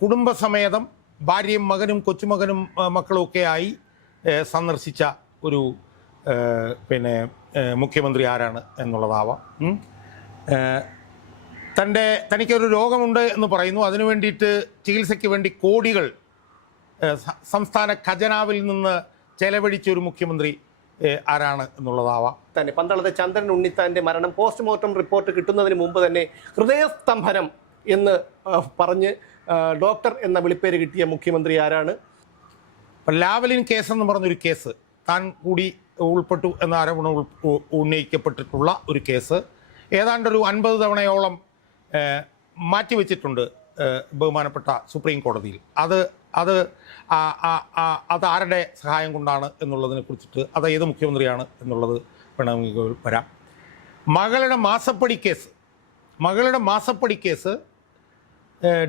കുടുംബസമേതം ഭാര്യയും മകനും കൊച്ചുമകനും മക്കളുമൊക്കെയായി സന്ദർശിച്ച ഒരു മുഖ്യമന്ത്രി ആരാണ് എന്നുള്ളതാവാം. തനിക്കൊരു രോഗമുണ്ട് എന്ന് പറയുന്നു, അതിനു വേണ്ടിയിട്ട് ചികിത്സയ്ക്ക് വേണ്ടി കോടികൾ സംസ്ഥാന ഖജനാവിൽ നിന്ന് ചെലവഴിച്ച ഒരു മുഖ്യമന്ത്രി ആരാണ് എന്നുള്ളതാവാം. തന്നെ പന്തളത്തെ ചന്ദ്രൻ ഉണ്ണിത്താൻ്റെ മരണം പോസ്റ്റ്മോർട്ടം റിപ്പോർട്ട് കിട്ടുന്നതിന് മുമ്പ് തന്നെ ഹൃദയസ്തംഭനം എന്ന് പറഞ്ഞ് ഡോക്ടർ എന്ന വിളിപ്പേര് കിട്ടിയ മുഖ്യമന്ത്രി ആരാണ്? ലാവലിൻ കേസ് എന്ന് പറഞ്ഞൊരു കേസ്, താൻ കൂടി ഉൾപ്പെട്ടു എന്ന ആരോപണം ഉന്നയിക്കപ്പെട്ടിട്ടുള്ള ഒരു കേസ് ഏതാണ്ടൊരു 50 തവണയോളം മാറ്റിവെച്ചിട്ടുണ്ട് ബഹുമാനപ്പെട്ട സുപ്രീം കോടതിയിൽ. അത് ആരുടെ സഹായം കൊണ്ടാണ് എന്നുള്ളതിനെ കുറിച്ചിട്ട്, അത് ഏത് മുഖ്യമന്ത്രിയാണ് എന്നുള്ളത് വേണമെങ്കിൽ വരാം. മകളുടെ മാസപ്പടി കേസ്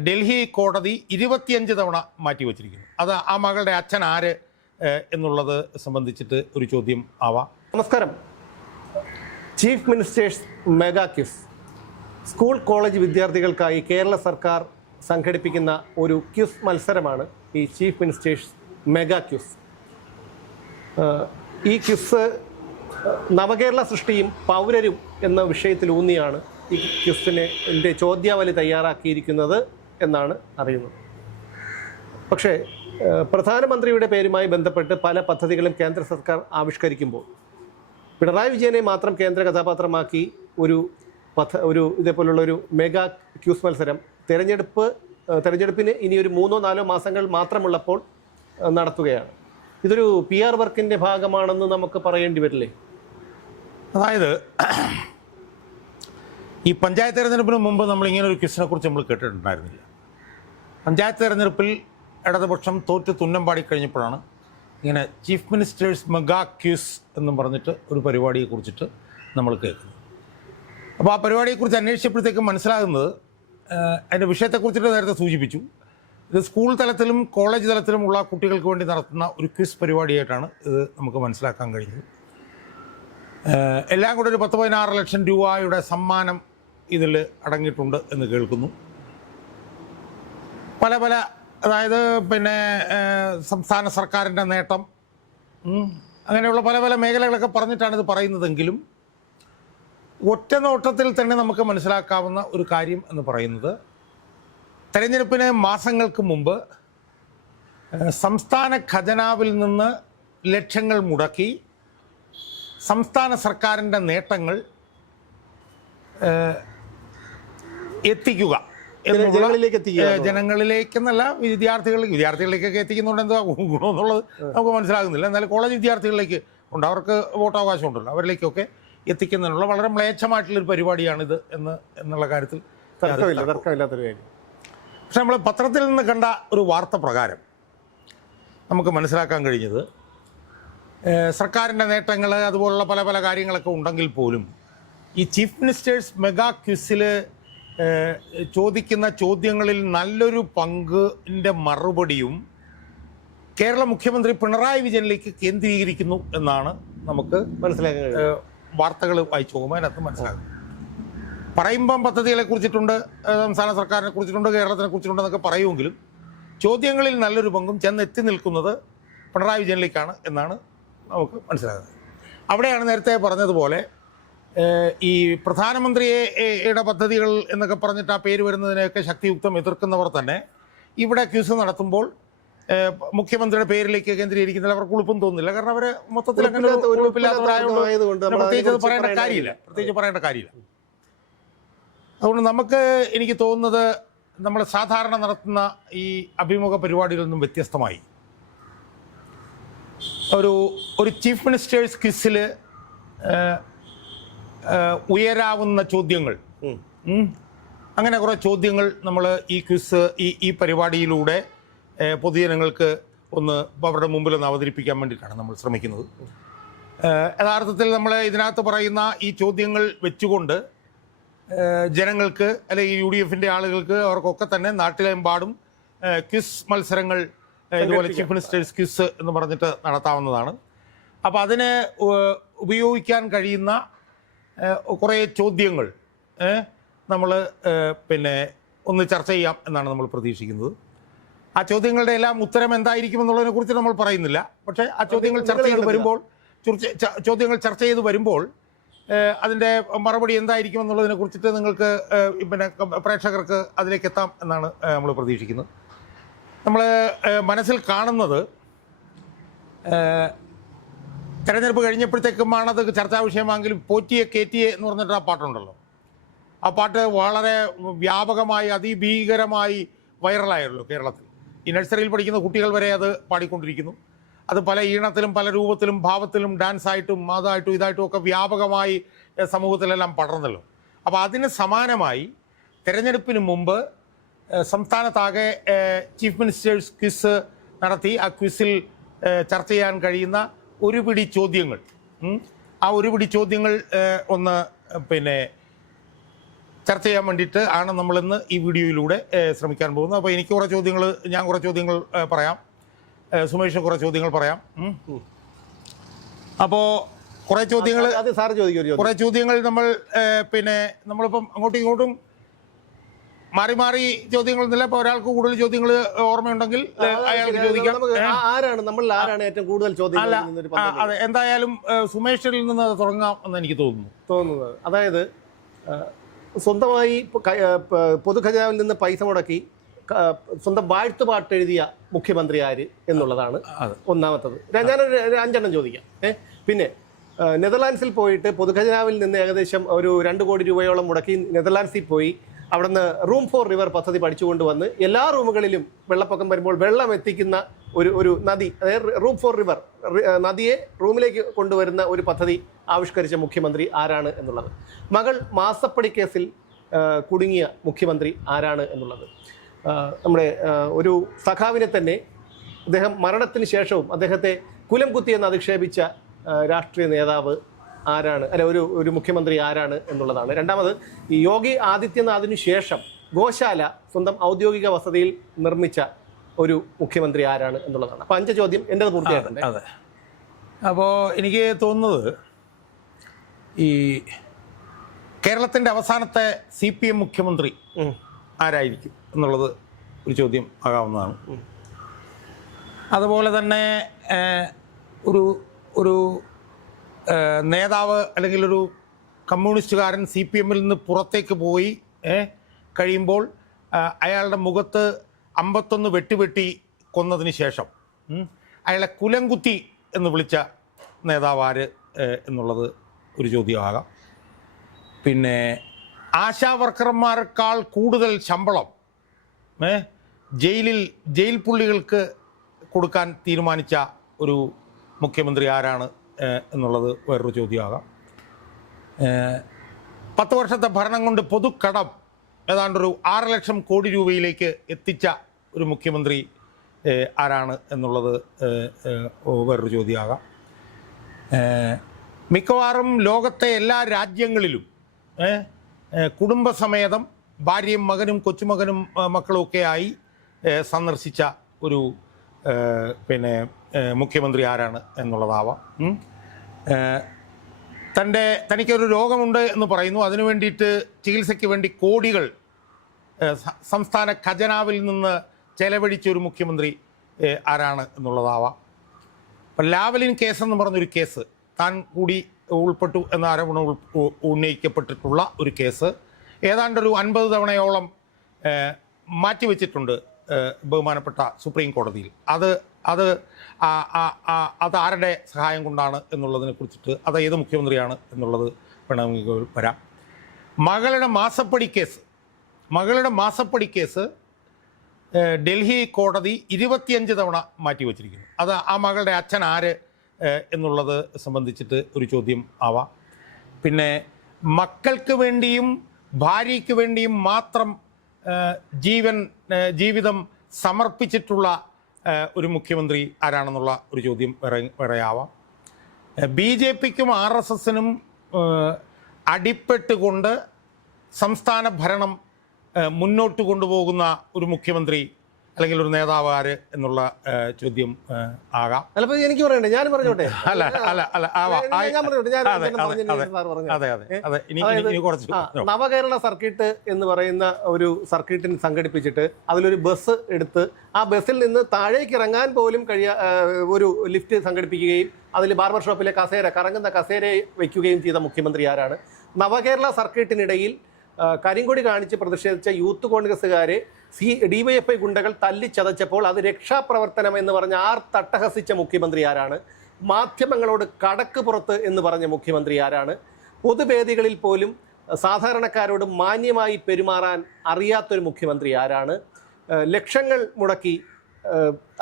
ഡൽഹി കോടതി 25 തവണ മാറ്റിവെച്ചിരിക്കുന്നു. അത് ആ മകളുടെ അച്ഛൻ ആര് എന്നുള്ളത് സംബന്ധിച്ചിട്ട് ഒരു ചോദ്യം ആവാം. നമസ്കാരം. Chief ministers mega quiz, school college വിദ്യാർത്ഥികൾക്കായി കേരള സർക്കാർ സംഘടിപ്പിക്കുന്ന ഒരു ക്വിസ് മത്സരമാണ് ഈ ചീഫ് മിനിസ്റ്റേഴ്സ് മെഗാ ക്വിസ്. ഈ ക്വിസ് നവകേരള സൃഷ്ടിയും പൗരരും എന്ന വിഷയത്തിലൂന്നിയാണ് ഈ ക്വിസിൻ്റെ ചോദ്യാവലി തയ്യാറാക്കിയിരിക്കുന്നത് എന്നാണ് അറിയുന്നത്. പക്ഷേ പ്രധാനമന്ത്രിയുടെ പേരുമായി ബന്ധപ്പെട്ട് പല പദ്ധതികളും കേന്ദ്ര സർക്കാർ ആവിഷ്കരിക്കുമ്പോൾ പിണറായി വിജയനെ മാത്രം കേന്ദ്ര കഥാപാത്രമാക്കി ഒരു ഇതേപോലുള്ളൊരു മെഗാ ക്യൂസ് മത്സരം തെരഞ്ഞെടുപ്പിന് ഇനി ഒരു 3-4 മാസങ്ങൾ മാത്രമുള്ളപ്പോൾ നടത്തുകയാണ്. ഇതൊരു PR വർക്കിൻ്റെ ഭാഗമാണെന്ന് നമുക്ക് പറയേണ്ടി വരില്ലേ? അതായത് ഈ പഞ്ചായത്ത് തെരഞ്ഞെടുപ്പിന് മുമ്പ് നമ്മളിങ്ങനെ ഒരു ക്വിസിനെ കുറിച്ച് നമ്മൾ കേട്ടിട്ടുണ്ടായിരുന്നില്ല. പഞ്ചായത്ത് തെരഞ്ഞെടുപ്പിൽ ഇടതുപക്ഷം തോറ്റ് തുന്നം പാടിക്കഴിഞ്ഞപ്പോഴാണ് ഇങ്ങനെ ചീഫ് മിനിസ്റ്റേഴ്സ് മെഗാ ക്വിസ് എന്നും പറഞ്ഞിട്ട് ഒരു പരിപാടിയെക്കുറിച്ചിട്ട് നമ്മൾ കേൾക്കുന്നത്. അപ്പോൾ ആ പരിപാടിയെക്കുറിച്ച് അന്വേഷിച്ചപ്പോഴത്തേക്കും മനസ്സിലാകുന്നത്, അതിൻ്റെ വിഷയത്തെക്കുറിച്ചിട്ട് നേരത്തെ സൂചിപ്പിച്ചു, ഇത് സ്കൂൾ തലത്തിലും കോളേജ് തലത്തിലുമുള്ള കുട്ടികൾക്ക് വേണ്ടി നടത്തുന്ന ഒരു ക്വിസ് പരിപാടിയായിട്ടാണ് ഇത് നമുക്ക് മനസ്സിലാക്കാൻ കഴിഞ്ഞത്. എല്ലാം കൂടെ ഒരു 10-16 ലക്ഷം രൂപയുടെ സമ്മാനം ഇതിൽ അടങ്ങിയിട്ടുണ്ട് എന്ന് കേൾക്കുന്നു. അതായത് സംസ്ഥാന സർക്കാരിൻ്റെ നേട്ടം, അങ്ങനെയുള്ള പല മേഖലകളൊക്കെ പറഞ്ഞിട്ടാണ് ഇത് പറയുന്നതെങ്കിലും ഒറ്റ നോട്ടത്തിൽ തന്നെ നമുക്ക് മനസ്സിലാക്കാവുന്ന ഒരു കാര്യം എന്ന് പറയുന്നത്, തെരഞ്ഞെടുപ്പിന് മാസങ്ങൾക്ക് മുമ്പ് സംസ്ഥാന ഖജനാവിൽ നിന്ന് ലക്ഷങ്ങൾ മുടക്കി സംസ്ഥാന സർക്കാരിൻ്റെ നേട്ടങ്ങൾ ജനങ്ങളിലേക്കെന്നല്ല വിദ്യാർത്ഥികളിലേക്കൊക്കെ എത്തിക്കുന്നുണ്ട്. എന്താ ഗുണമെന്നുള്ളത് നമുക്ക് മനസ്സിലാകുന്നില്ല. എന്നാലും കോളേജ് വിദ്യാർത്ഥികളിലേക്ക് ഉണ്ട്, അവർക്ക് വോട്ടവകാശം ഉണ്ടല്ലോ, അവരിലേക്കൊക്കെ എത്തിക്കുന്നതിനുള്ള വളരെ മ്ലേച്ഛമായിട്ടുള്ളൊരു പരിപാടിയാണിത് എന്നുള്ള കാര്യത്തിൽ തർക്കമില്ലാത്തൊരു കാര്യം. പക്ഷെ നമ്മൾ പത്രത്തിൽ നിന്ന് കണ്ട ഒരു വാർത്ത പ്രകാരം നമുക്ക് മനസ്സിലാക്കാൻ കഴിഞ്ഞത്, സർക്കാരിൻ്റെ നേട്ടങ്ങൾ അതുപോലുള്ള പല കാര്യങ്ങളൊക്കെ ഉണ്ടെങ്കിൽ പോലും ഈ ചീഫ് മിനിസ്റ്റേഴ്സ് മെഗാ ക്വിസിൽ ചോദിക്കുന്ന ചോദ്യങ്ങളിൽ നല്ലൊരു പങ്കിൻ്റെ മറുപടിയും കേരള മുഖ്യമന്ത്രി പിണറായി വിജയനിലേക്ക് കേന്ദ്രീകരിക്കുന്നു എന്നാണ് നമുക്ക് മനസ്സിലാക്കാൻ വാർത്തകൾ വായിച്ചു പോകുമ്പോൾ അതിനകത്ത് മനസ്സിലാകും. പറയുമ്പം പദ്ധതികളെ കുറിച്ചിട്ടുണ്ട്, സംസ്ഥാന സർക്കാരിനെ കുറിച്ചിട്ടുണ്ട്, കേരളത്തിനെ കുറിച്ചിട്ടുണ്ടെന്നൊക്കെ പറയുമെങ്കിലും ചോദ്യങ്ങളിൽ നല്ലൊരു പങ്കും ചെന്നെത്തി നിൽക്കുന്നത് പിണറായി വിജയനിലേക്കാണ് എന്നാണ് നമുക്ക് മനസ്സിലാകുന്നത്. അവിടെയാണ് നേരത്തെ പറഞ്ഞതുപോലെ ഈ പ്രധാനമന്ത്രിയുടെ പദ്ധതികൾ എന്നൊക്കെ പറഞ്ഞിട്ട് ആ പേര് വരുന്നതിനെയൊക്കെ ശക്തിയുക്തം എതിർക്കുന്നവർ തന്നെ ഇവിടെ ക്യൂസ് നടത്തുമ്പോൾ മുഖ്യമന്ത്രിയുടെ പേരിലേക്ക് കേന്ദ്രീകരിക്കുന്നില്ല. അവർക്ക് ഉളുപ്പും തോന്നുന്നില്ല. കാരണം അവർ മൊത്തത്തിൽ പ്രത്യേകിച്ച് പറയേണ്ട കാര്യമില്ല. അതുകൊണ്ട് എനിക്ക് തോന്നുന്നത്, നമ്മൾ സാധാരണ നടത്തുന്ന ഈ അഭിമുഖ പരിപാടികളിൽ നിന്നും വ്യത്യസ്തമായി ഒരു ചീഫ് മിനിസ്റ്റേഴ്സ് ക്വിസിൽ ഉയരാവുന്ന ചോദ്യങ്ങൾ, അങ്ങനെ കുറേ ചോദ്യങ്ങൾ നമ്മൾ ഈ പരിപാടിയിലൂടെ പൊതുജനങ്ങൾക്ക് അവരുടെ മുമ്പിൽ ഒന്ന് അവതരിപ്പിക്കാൻ വേണ്ടിയിട്ടാണ് നമ്മൾ ശ്രമിക്കുന്നത്. യഥാർത്ഥത്തിൽ നമ്മൾ ഇതിനകത്ത് പറയുന്ന ഈ ചോദ്യങ്ങൾ വെച്ചുകൊണ്ട് ജനങ്ങൾക്ക്, അല്ലെങ്കിൽ UDFൻ്റെ ആളുകൾക്ക്, അവർക്കൊക്കെ തന്നെ നാട്ടിലെമ്പാടും ക്വിസ് മത്സരങ്ങൾ ഇതുപോലെ ചീഫ് മിനിസ്റ്റേഴ്സ് ക്വിസ് എന്ന് പറഞ്ഞിട്ട് നടത്താവുന്നതാണ്. അപ്പോൾ അതിന് ഉപയോഗിക്കാൻ കഴിയുന്ന കുറേ ചോദ്യങ്ങൾ നമ്മൾ ഒന്ന് ചർച്ച ചെയ്യാം എന്നാണ് നമ്മൾ പ്രതീക്ഷിക്കുന്നത്. ആ ചോദ്യങ്ങളുടെ എല്ലാം ഉത്തരം എന്തായിരിക്കും എന്നുള്ളതിനെ കുറിച്ച് നമ്മൾ പറയുന്നില്ല. പക്ഷേ ആ ചോദ്യങ്ങൾ ചർച്ച ചെയ്ത് വരുമ്പോൾ അതിൻ്റെ മറുപടി എന്തായിരിക്കും എന്നുള്ളതിനെ കുറിച്ചിട്ട് നിങ്ങൾക്ക് പിന്നെ പ്രേക്ഷകർക്ക് അതിലേക്ക് എത്താം എന്നാണ് നമ്മൾ പ്രതീക്ഷിക്കുന്നത്. നമ്മൾ മനസ്സിൽ കാണുന്നത് തെരഞ്ഞെടുപ്പ് കഴിഞ്ഞപ്പോഴത്തേക്കുമാണ് അത് ചർച്ചാ വിഷയമാണെങ്കിലും പോറ്റിയെ കേറ്റിയെ എന്ന് പറഞ്ഞിട്ട് ആ പാട്ടുണ്ടല്ലോ. ആ പാട്ട് വളരെ വ്യാപകമായി അതിഭീകരമായി വൈറലായല്ലോ കേരളത്തിൽ. ഈ നഴ്സറിയിൽ പഠിക്കുന്ന കുട്ടികൾ വരെ അത് പാടിക്കൊണ്ടിരിക്കുന്നു. അത് പല ഈണത്തിലും പല രൂപത്തിലും ഭാവത്തിലും ഡാൻസായിട്ടും അതായിട്ടും ഇതായിട്ടും ഒക്കെ വ്യാപകമായി സമൂഹത്തിലെല്ലാം പടർന്നല്ലോ. അപ്പോൾ അതിന് സമാനമായി തെരഞ്ഞെടുപ്പിന് മുമ്പ് സംസ്ഥാനത്താകെ ചീഫ് മിനിസ്റ്റേഴ്സ് ക്വിസ് നടത്തി. ആ ക്വിസിൽ ചർച്ച ചെയ്യാൻ കഴിയുന്ന ഒരു പിടി ചോദ്യങ്ങൾ, ആ ഒരു പിടി ചോദ്യങ്ങൾ ഒന്ന് പിന്നെ ചർച്ച ചെയ്യാൻ വേണ്ടിയിട്ട് ആണ് നമ്മളിന്ന് ഈ വീഡിയോയിലൂടെ ശ്രമിക്കാൻ പോകുന്നത്. അപ്പോൾ എനിക്ക് ഞാൻ കുറേ ചോദ്യങ്ങൾ പറയാം, സുമേഷ് കുറേ ചോദ്യങ്ങൾ പറയാം. അപ്പോൾ കുറേ ചോദ്യങ്ങൾ നമ്മളിപ്പം അങ്ങോട്ടും ഇങ്ങോട്ടും മാറി മാറി ചോദ്യങ്ങൾ ഒന്നുമില്ല. ഇപ്പോൾ ഒരാൾക്ക് കൂടുതൽ ചോദ്യങ്ങൾ ഓർമ്മയുണ്ടെങ്കിൽ അയാൾക്ക് ചോദിക്കാം. അതെ, എന്തായാലും സുമേഷിൽ നിന്ന് തുടങ്ങാം എന്ന് എനിക്ക് തോന്നുന്നത്. അതായത് സ്വന്തമായി പൊതുഖജനാവിൽ നിന്ന് പൈസ മുടക്കി സ്വന്തം വാഴ്ത്തുപാട്ട് എഴുതിയ മുഖ്യമന്ത്രി ആര് എന്നുള്ളതാണ് ഒന്നാമത്തത്. ഞാനൊരു 5 എണ്ണം ചോദിക്കാം. പിന്നെ നെതർലാൻഡ്സിൽ പോയിട്ട് പൊതുഖജനാവിൽ നിന്ന് ഏകദേശം ഒരു 2 കോടി രൂപയോളം മുടക്കി നെതർലാൻഡ്സിൽ പോയി അവിടുന്ന് റൂം ഫോർ റിവർ പദ്ധതി പഠിച്ചുകൊണ്ടുവന്ന് എല്ലാ റൂമുകളിലും വെള്ളപ്പൊക്കം വരുമ്പോൾ വെള്ളം എത്തിക്കുന്ന ഒരു നദി, അതായത് റൂം ഫോർ റിവർ നദിയെ റൂമിലേക്ക് കൊണ്ടുവരുന്ന ഒരു പദ്ധതി ആവിഷ്കരിച്ച മുഖ്യമന്ത്രി ആരാണ് എന്നുള്ളത്. മകൾ മാസപ്പടി കേസിൽ കുടുങ്ങിയ മുഖ്യമന്ത്രി ആരാണ് എന്നുള്ളത്. നമ്മുടെ ഒരു സഖാവിനെ തന്നെ അദ്ദേഹം മരണത്തിന് ശേഷവും അദ്ദേഹത്തെ കുലം കുത്തിയെന്ന് അധിക്ഷേപിച്ച രാഷ്ട്രീയ നേതാവ് ആരാണ്, അല്ല ഒരു മുഖ്യമന്ത്രി ആരാണ് എന്നുള്ളതാണ്. രണ്ടാമത്, ഈ യോഗി ആദിത്യനാഥിനു ശേഷം ഗോശാല സ്വന്തം ഔദ്യോഗിക വസതിയിൽ നിർമ്മിച്ച ഒരു മുഖ്യമന്ത്രി ആരാണ് എന്നുള്ളതാണ്. അപ്പോൾ 5 ചോദ്യം എൻ്റെത് പൂർത്തിയായിട്ടുണ്ട്. അതെ, അപ്പോൾ എനിക്ക് തോന്നുന്നത് ഈ കേരളത്തിൻ്റെ അവസാനത്തെ CPM മുഖ്യമന്ത്രി ആരായിരിക്കും എന്നുള്ളത് ഒരു ചോദ്യം ആകാവുന്നതാണ്. അതുപോലെ തന്നെ ഒരു നേതാവ് അല്ലെങ്കിൽ ഒരു കമ്മ്യൂണിസ്റ്റുകാരൻ CPM-ൽ നിന്ന് പുറത്തേക്ക് പോയി കഴിയുമ്പോൾ അയാളുടെ മുഖത്ത് 51 വെട്ടി കൊന്നതിന് ശേഷം അയാളെ കുലംകുത്തി എന്ന് വിളിച്ച നേതാവ് ആര് എന്നുള്ളത് ഒരു ചോദ്യമാകാം. പിന്നെ ആശാ വർക്കർമാരെക്കാൾ കൂടുതൽ ശമ്പളം ജയിൽ പുള്ളികൾക്ക് കൊടുക്കാൻ തീരുമാനിച്ച ഒരു മുഖ്യമന്ത്രി ആരാണ് എന്നുള്ളത് വേറൊരു ചോദ്യമാകാം. 10 വർഷത്തെ ഭരണം കൊണ്ട് പൊതുക്കടം ഏതാണ്ടൊരു 6 ലക്ഷം കോടി രൂപയിലേക്ക് എത്തിച്ച ഒരു മുഖ്യമന്ത്രി ആരാണ് എന്നുള്ളത് വേറൊരു ചോദ്യമാകാം. മിക്കവാറും ലോകത്തെ എല്ലാ രാജ്യങ്ങളിലും കുടുംബസമേതം ഭാര്യയും മകനും കൊച്ചുമകനും മക്കളുമൊക്കെയായി സന്ദർശിച്ച ഒരു മുഖ്യമന്ത്രി ആരാണ് എന്നുള്ളതാവാം. തനിക്കൊരു രോഗമുണ്ട് എന്ന് പറയുന്നു, അതിനു വേണ്ടിയിട്ട് ചികിത്സയ്ക്ക് വേണ്ടി കോടികൾ സംസ്ഥാന ഖജനാവിൽ നിന്ന് ചെലവഴിച്ചൊരു മുഖ്യമന്ത്രി ആരാണ് എന്നുള്ളതാവാം. അപ്പം ലാവലിൻ കേസ് എന്ന് പറഞ്ഞൊരു കേസ്, താൻ കൂടി ഉൾപ്പെട്ടു എന്ന ആരോപണം ഉന്നയിക്കപ്പെട്ടിട്ടുള്ള ഒരു കേസ് ഏതാണ്ടൊരു 50 തവണയോളം മാറ്റിവെച്ചിട്ടുണ്ട് ബഹുമാനപ്പെട്ട സുപ്രീം കോടതിയിൽ. അത് ആരുടെ സഹായം കൊണ്ടാണ് എന്നുള്ളതിനെ കുറിച്ചിട്ട്, അത് ഏത് മുഖ്യമന്ത്രിയാണ് എന്നുള്ളത് വേണമെങ്കിൽ വരാം. മകളുടെ മാസപ്പടി കേസ് ഡൽഹി കോടതി 25 തവണ മാറ്റിവെച്ചിരിക്കുന്നു. അത് ആ മകളുടെ അച്ഛൻ ആര് എന്നുള്ളത് സംബന്ധിച്ചിട്ട് ഒരു ചോദ്യം ആവാം. പിന്നെ മക്കൾക്ക് വേണ്ടിയും ഭാര്യയ്ക്ക് വേണ്ടിയും മാത്രം ജീവിതം സമർപ്പിച്ചിട്ടുള്ള ഒരു മുഖ്യമന്ത്രി ആരാണെന്നുള്ള ഒരു ചോദ്യം വേറെ ആവാം. BJPക്കും RSSനും അടിപ്പെട്ടുകൊണ്ട് സംസ്ഥാന ഭരണം മുന്നോട്ട് കൊണ്ടുപോകുന്ന ഒരു മുഖ്യമന്ത്രി അല്ലെങ്കിൽ ഒരു നേതാവ് ആര് എന്നുള്ള ചോദ്യം ആകാം. അല്ലപ്പോ എനിക്ക് പറയണ്ടേ, ഞാൻ പറഞ്ഞോട്ടെ. അല്ല അല്ല അല്ല ആവാം. ഞാൻ പറഞ്ഞോട്ടെ, ഞാൻ അതെ അതെ അതെ അതെ. ഇനി കുറച്ച് നവകേരള സർക്കിട്ട് എന്ന് പറയുന്ന ഒരു സർക്കിട്ടിന് സംഘടിപ്പിച്ചിട്ട് അതിലൊരു ബസ് എടുത്ത് ആ ബസ്സിൽ നിന്ന് താഴേക്ക് ഇറങ്ങാൻ പോലും ഒരു ലിഫ്റ്റ് സംഘടിപ്പിക്കുകയും അതിൽ ബാർബർ ഷോപ്പിലെ കറങ്ങുന്ന കസേര വയ്ക്കുകയും ചെയ്ത മുഖ്യമന്ത്രി ആരാണ്? നവകേരള സർക്കിട്ടിനിടയിൽ കരിങ്കൊടി കാണിച്ച് പ്രതിഷേധിച്ച യൂത്ത് കോൺഗ്രസ്സുകാരെ DYFI ഗുണ്ടകൾ തല്ലിച്ചതച്ചപ്പോൾ അത് രക്ഷാപ്രവർത്തനം എന്ന് പറഞ്ഞ തട്ടഹസിച്ച മുഖ്യമന്ത്രി ആരാണ്? മാധ്യമങ്ങളോട് കടക്ക് പുറത്ത് എന്ന് പറഞ്ഞ മുഖ്യമന്ത്രി ആരാണ്? പൊതുവേദികളിൽ പോലും സാധാരണക്കാരോട് മാന്യമായി പെരുമാറാൻ അറിയാത്തൊരു മുഖ്യമന്ത്രി ആരാണ്? ലക്ഷങ്ങൾ മുടക്കി,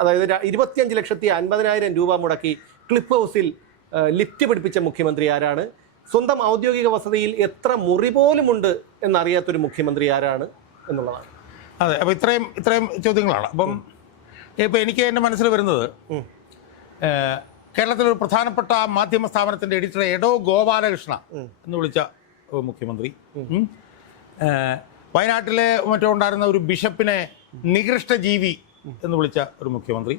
അതായത് 25,50,000 രൂപ മുടക്കി ക്ലിഫ് ഹൗസിൽ ലിഫ്റ്റ് പിടിപ്പിച്ച മുഖ്യമന്ത്രി ആരാണ്? സ്വന്തം ഔദ്യോഗിക വസതിയിൽ എത്ര മുറി പോലുമുണ്ട് എന്നറിയാത്തൊരു മുഖ്യമന്ത്രി ആരാണ് എന്നുള്ളതാണ്. അതെ, അപ്പോൾ ഇത്രയും ചോദ്യങ്ങളാണ്. അപ്പം ഇപ്പം എനിക്ക് എൻ്റെ മനസ്സിൽ വരുന്നത്, കേരളത്തിലൊരു പ്രധാനപ്പെട്ട മാധ്യമ സ്ഥാപനത്തിൻ്റെ എഡിറ്റർ എഡോ ഗോപാലകൃഷ്ണ എന്ന് വിളിച്ച മുഖ്യമന്ത്രി, വയനാട്ടിലെ മറ്റോ ഉണ്ടായിരുന്ന ഒരു ബിഷപ്പിനെ നികൃഷ്ട ജീവി എന്ന് വിളിച്ച ഒരു മുഖ്യമന്ത്രി,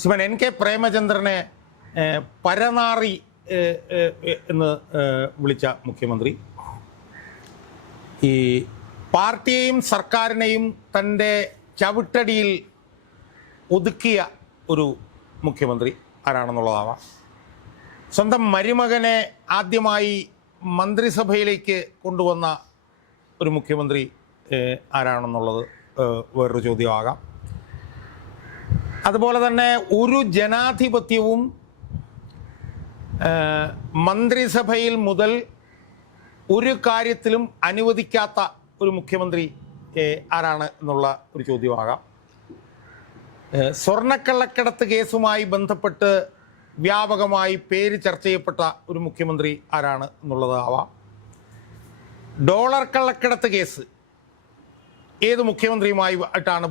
ശ്രീമാൻ NK പ്രേമചന്ദ്രനെ പരനാറി എന്ന് വിളിച്ച മുഖ്യമന്ത്രി, ഈ പാർട്ടിയെയും സർക്കാരിനെയും തൻ്റെ ചവിട്ടടിയിൽ ഒതുക്കിയ ഒരു മുഖ്യമന്ത്രി ആരാണെന്നുള്ളതാവാം. സ്വന്തം മരുമകനെ ആദ്യമായി മന്ത്രിസഭയിലേക്ക് കൊണ്ടുവന്ന ഒരു മുഖ്യമന്ത്രി ആരാണെന്നുള്ളത് വേറൊരു ചോദ്യമാകാം. അതുപോലെ തന്നെ ഒരു ജനാധിപത്യവും മന്ത്രിസഭയിൽ മുതൽ ഒരു കാര്യത്തിലും അനുവദിക്കാത്ത ഒരു മുഖ്യമന്ത്രി ആരാണ് എന്നുള്ള ഒരു ചോദ്യമാകാം. സ്വർണ്ണക്കള്ളക്കടത്ത് കേസുമായി ബന്ധപ്പെട്ട് വ്യാപകമായി പേര് ചർച്ച ചെയ്യപ്പെട്ട ഒരു മുഖ്യമന്ത്രി ആരാണ് എന്നുള്ളതാവാം. ഡോളർ കള്ളക്കടത്ത് കേസ് ഏത് മുഖ്യമന്ത്രിയുമായിട്ടാണ്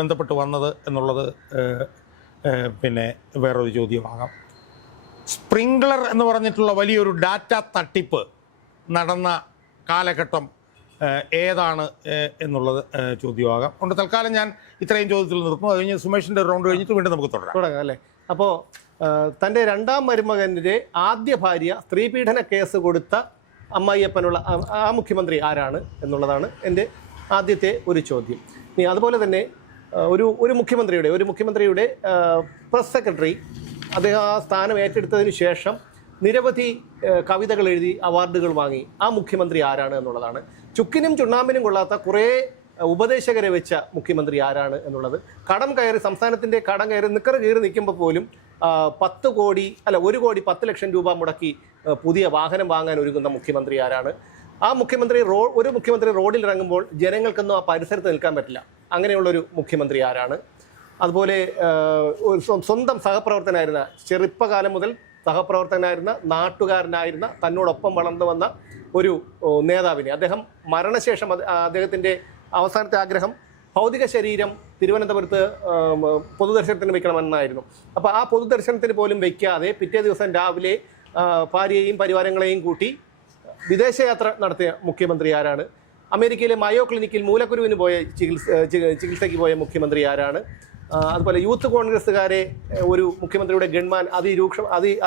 ബന്ധപ്പെട്ട് വന്നത് എന്നുള്ളത് പിന്നെ വേറൊരു ചോദ്യമാകാം. സ്പ്രിംഗ്ലർ എന്ന് പറഞ്ഞിട്ടുള്ള വലിയൊരു ഡാറ്റ തട്ടിപ്പ് നടന്ന കാലഘട്ടം ഏതാണ് എന്നുള്ളത് ചോദ്യമാകാം. അതുകൊണ്ട് തൽക്കാലം ഞാൻ ഇത്രയും ചോദ്യത്തിൽ നിർത്തുന്നു. അത് കഴിഞ്ഞ് സുമേഷിൻ്റെ റൗണ്ട് കഴിഞ്ഞിട്ട് വീണ്ടും നമുക്ക് തുടങ്ങാം അല്ലേ? അപ്പോൾ തൻ്റെ രണ്ടാം മരുമകൻ്റെ ആദ്യ ഭാര്യ സ്ത്രീപീഡന കേസ് കൊടുത്ത അമ്മായിയപ്പനുള്ള ആ മുഖ്യമന്ത്രി ആരാണ് എന്നുള്ളതാണ് എൻ്റെ ആദ്യത്തെ ഒരു ചോദ്യം. ഇനി അതുപോലെ തന്നെ ഒരു മുഖ്യമന്ത്രിയുടെ പ്രസ് സെക്രട്ടറി അദ്ദേഹം ആ സ്ഥാനം ഏറ്റെടുത്തതിന് ശേഷം നിരവധി കവിതകൾ എഴുതി അവാർഡുകൾ വാങ്ങി. ആ മുഖ്യമന്ത്രി ആരാണ് എന്നുള്ളതാണ്. ചുക്കിനും ചുണ്ണാമ്പിനും കൊള്ളാത്ത കുറേ ഉപദേശകരെ വെച്ച മുഖ്യമന്ത്രി ആരാണ് എന്നുള്ളത്. സംസ്ഥാനത്തിൻ്റെ കടം കയറി കീറി നിൽക്കുമ്പോൾ പോലും 1 കോടി 10 ലക്ഷം രൂപ മുടക്കി പുതിയ വാഹനം വാങ്ങാൻ ഒരുങ്ങുന്ന മുഖ്യമന്ത്രി ആരാണ്? ഒരു മുഖ്യമന്ത്രി റോഡിൽ ഇറങ്ങുമ്പോൾ ജനങ്ങൾക്കൊന്നും ആ പരിസരത്ത് നിൽക്കാൻ പറ്റില്ല. അങ്ങനെയുള്ളൊരു മുഖ്യമന്ത്രി ആരാണ്? അതുപോലെ സ്വന്തം സഹപ്രവർത്തനായിരുന്ന, ചെറുപ്പകാലം മുതൽ സഹപ്രവർത്തകനായിരുന്ന, നാട്ടുകാരനായിരുന്ന, തന്നോടൊപ്പം വളർന്നു വന്ന ഒരു നേതാവിനെ, അദ്ദേഹം മരണശേഷം അദ്ദേഹത്തിൻ്റെ അവസാനത്തെ ആഗ്രഹം ഭൗതിക ശരീരം തിരുവനന്തപുരത്ത് പൊതുദർശനത്തിന് വയ്ക്കണമെന്നായിരുന്നു. അപ്പോൾ ആ പൊതുദർശനത്തിന് പോലും വയ്ക്കാതെ പിറ്റേ ദിവസം രാവിലെ ഭാര്യയെയും പരിവാരങ്ങളെയും കൂട്ടി വിദേശയാത്ര നടത്തിയ മുഖ്യമന്ത്രി ആരാണ്? അമേരിക്കയിലെ മയോ ക്ലിനിക്കിൽ മൂലക്കുരുവിന് പോയ ചികിത്സയ്ക്ക് പോയ മുഖ്യമന്ത്രി ആരാണ്? അതുപോലെ യൂത്ത് കോൺഗ്രസ്സുകാരെ ഒരു മുഖ്യമന്ത്രിയുടെ ഗൺമാൻ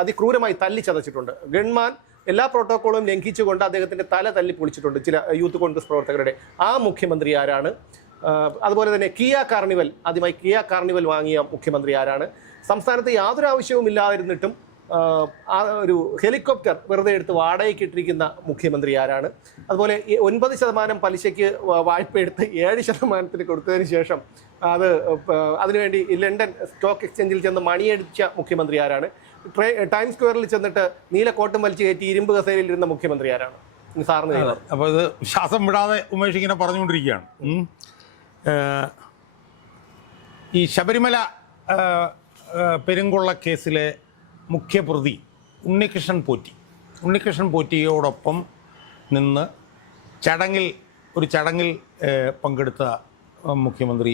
അതിക്രൂരമായി തല്ലിച്ചതച്ചിട്ടുണ്ട്. ഗൺമാൻ എല്ലാ പ്രോട്ടോക്കോളും ലംഘിച്ചുകൊണ്ട് അദ്ദേഹത്തിൻ്റെ തല തല്ലി പൊളിച്ചിട്ടുണ്ട് ചില യൂത്ത് കോൺഗ്രസ് പ്രവർത്തകരുടെ. ആ മുഖ്യമന്ത്രി ആരാണ്? അതുപോലെ തന്നെ ആദ്യമായി കിയ കാർണിവൽ വാങ്ങിയ മുഖ്യമന്ത്രി ആരാണ്? സംസ്ഥാനത്ത് യാതൊരു ആവശ്യവും ഇല്ലാതിരുന്നിട്ടും ഒരു ഹെലികോപ്റ്റർ വെറുതെ എടുത്ത് വാടകയ്ക്ക് ഇട്ടിരിക്കുന്ന മുഖ്യമന്ത്രി ആരാണ്? അതുപോലെ 9% പലിശയ്ക്ക് വായ്പ എടുത്ത് 7% കൊടുത്തതിന് ശേഷം അതിനുവേണ്ടി ലണ്ടൻ സ്റ്റോക്ക് എക്സ്ചേഞ്ചിൽ ചെന്ന് മണിയടിച്ച മുഖ്യമന്ത്രി ആരാണ്? ടൈംസ് സ്ക്വയറിൽ ചെന്നിട്ട് നീലക്കോട്ടും വലിച്ചു കയറ്റി ഇരുമ്പ് കസേരയിൽ ഇരുന്ന മുഖ്യമന്ത്രി ആരാണ്? സാറിന് അപ്പോൾ ഇത് ശ്വാസം വിടാതെ ഉമേഷ് ഇങ്ങനെ പറഞ്ഞുകൊണ്ടിരിക്കുകയാണ്. ഈ ശബരിമല പെരുങ്കൊള്ള കേസിലെ മുഖ്യപ്രതി ഉണ്ണികൃഷ്ണൻ പോറ്റിയോടൊപ്പം നിന്ന് ഒരു ചടങ്ങിൽ പങ്കെടുത്ത മുഖ്യമന്ത്രി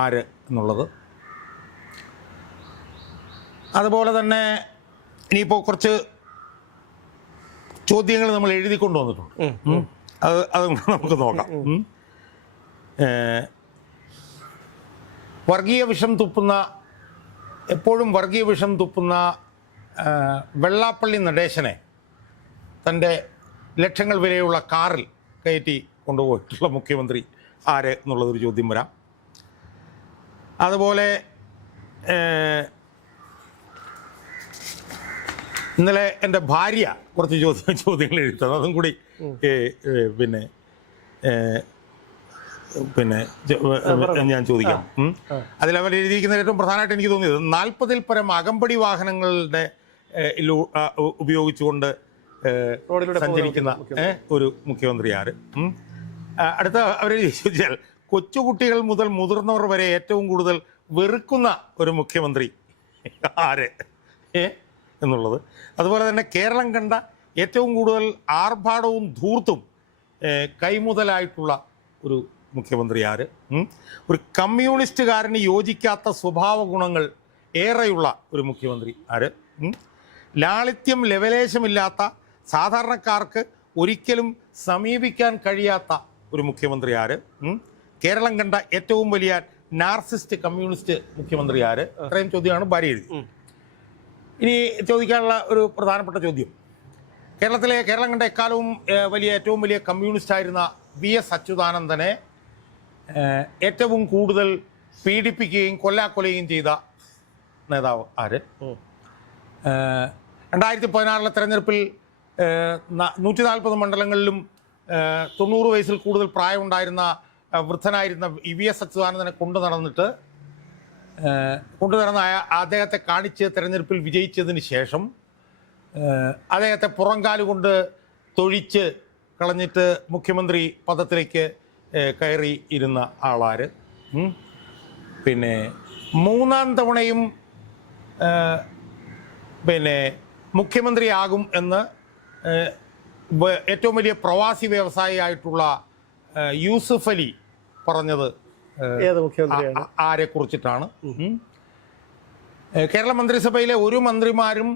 ആര് എന്നുള്ളത്. അതുപോലെ തന്നെ ഇനിയിപ്പോൾ കുറച്ച് ചോദ്യങ്ങൾ നമ്മൾ എഴുതി കൊണ്ടുവന്നിട്ടുണ്ട്. അത് നമുക്ക് നോക്കാം. എപ്പോഴും വർഗീയ വിഷം തുപ്പുന്ന വെള്ളാപ്പള്ളി നടേശനെ തൻ്റെ ലക്ഷങ്ങൾ വിലയുള്ള കാറിൽ കയറ്റി കൊണ്ടുപോയിട്ടുള്ള മുഖ്യമന്ത്രി ആര് എന്നുള്ളതൊരു ചോദ്യം വരാം. അതുപോലെ ഇന്നലെ എൻ്റെ ഭാര്യ കുറച്ച് ചോദ്യങ്ങൾ എഴുതുന്നത്, അതും കൂടി പിന്നെ ഞാൻ ചോദിക്കാം. അതിൽ അവർ എഴുതിയിരിക്കുന്ന ഏറ്റവും പ്രധാനമായിട്ട് എനിക്ക് തോന്നിയത് 40-ൽ പരം അകമ്പടി വാഹനങ്ങളുടെ ഉപയോഗിച്ചുകൊണ്ട് സഞ്ചരിക്കുന്ന ഒരു മുഖ്യമന്ത്രി ആര്. അടുത്ത അവരെഴുതി ചോദിച്ചാൽ കൊച്ചുകുട്ടികൾ മുതൽ മുതിർന്നവർ വരെ ഏറ്റവും കൂടുതൽ വെറുക്കുന്ന ഒരു മുഖ്യമന്ത്രി ആര് എന്നുള്ളത്. അതുപോലെ തന്നെ കേരളം കണ്ട ഏറ്റവും കൂടുതൽ ആർഭാടവും ധൂർത്തും കൈമുതലായിട്ടുള്ള ഒരു മുഖ്യമന്ത്രി ആര്. ഒരു കമ്മ്യൂണിസ്റ്റുകാരന് യോജിക്കാത്ത സ്വഭാവ ഗുണങ്ങൾ ഏറെയുള്ള ഒരു മുഖ്യമന്ത്രി ആര്. ലാളിത്യം ലവലേശമില്ലാത്ത സാധാരണക്കാർക്ക് ഒരിക്കലും സമീപിക്കാൻ കഴിയാത്ത ഒരു മുഖ്യമന്ത്രി ആര്. കേരളം കണ്ട ഏറ്റവും വലിയ നാർസിസ്റ്റ് കമ്മ്യൂണിസ്റ്റ് മുഖ്യമന്ത്രി ആര്. ഇത്രയും ചോദ്യമാണ് ഭാര്യ എഴുതി. ഇനി ചോദിക്കാനുള്ള ഒരു പ്രധാനപ്പെട്ട ചോദ്യം, കേരളം കണ്ട എക്കാലവും ഏറ്റവും വലിയ കമ്മ്യൂണിസ്റ്റ് ആയിരുന്ന VS അച്യുതാനന്ദനെ ഏറ്റവും കൂടുതൽ പീഡിപ്പിക്കുകയും കൊല്ലാക്കൊലയും ചെയ്ത നേതാവ് ആര്. 2016 തെരഞ്ഞെടുപ്പിൽ 140 മണ്ഡലങ്ങളിലും 90 വയസ്സിൽ കൂടുതൽ പ്രായമുണ്ടായിരുന്ന വൃദ്ധനായിരുന്ന VS അച്യുതാനന്ദനെ കൊണ്ടു നടന്ന അദ്ദേഹത്തെ കാണിച്ച് തെരഞ്ഞെടുപ്പിൽ വിജയിച്ചതിന് ശേഷം അദ്ദേഹത്തെ പുറംകാലുകൊണ്ട് തൊഴിച്ച് കളഞ്ഞിട്ട് മുഖ്യമന്ത്രി പദത്തിലേക്ക് കയറി ഇരുന്ന ആളാര്. പിന്നെ 3ാം തവണയും മുഖ്യമന്ത്രിയാകും എന്ന് ഏറ്റവും വലിയ പ്രവാസി വ്യവസായിയായിട്ടുള്ള യൂസുഫ് അലി പറഞ്ഞത് ആരെ കുറിച്ചിട്ടാണ്. കേരള മന്ത്രിസഭയിലെ ഒരു മന്ത്രിമാരും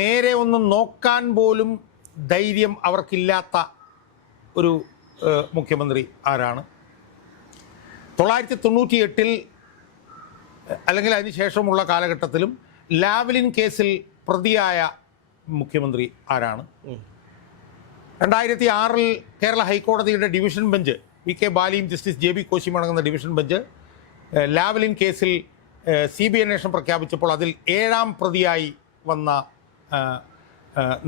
നേരെ ഒന്ന് നോക്കാൻ പോലും ധൈര്യം അവർക്കില്ലാത്ത ഒരു മുഖ്യമന്ത്രി ആരാണ്. 998 അല്ലെങ്കിൽ അതിനുശേഷമുള്ള കാലഘട്ടത്തിലും ലാവ്ലിൻ കേസിൽ പ്രതിയായ മുഖ്യമന്ത്രി ആരാണ്. 2006 കേരള ഹൈക്കോടതിയുടെ ഡിവിഷൻ ബെഞ്ച് VK ബാലിയും ജസ്റ്റിസ് JB കോശിയും അടങ്ങുന്ന ഡിവിഷൻ ബെഞ്ച് ലാവ്ലിൻ കേസിൽ CBI അന്വേഷണം പ്രഖ്യാപിച്ചപ്പോൾ അതിൽ 7ാം പ്രതിയായി വന്ന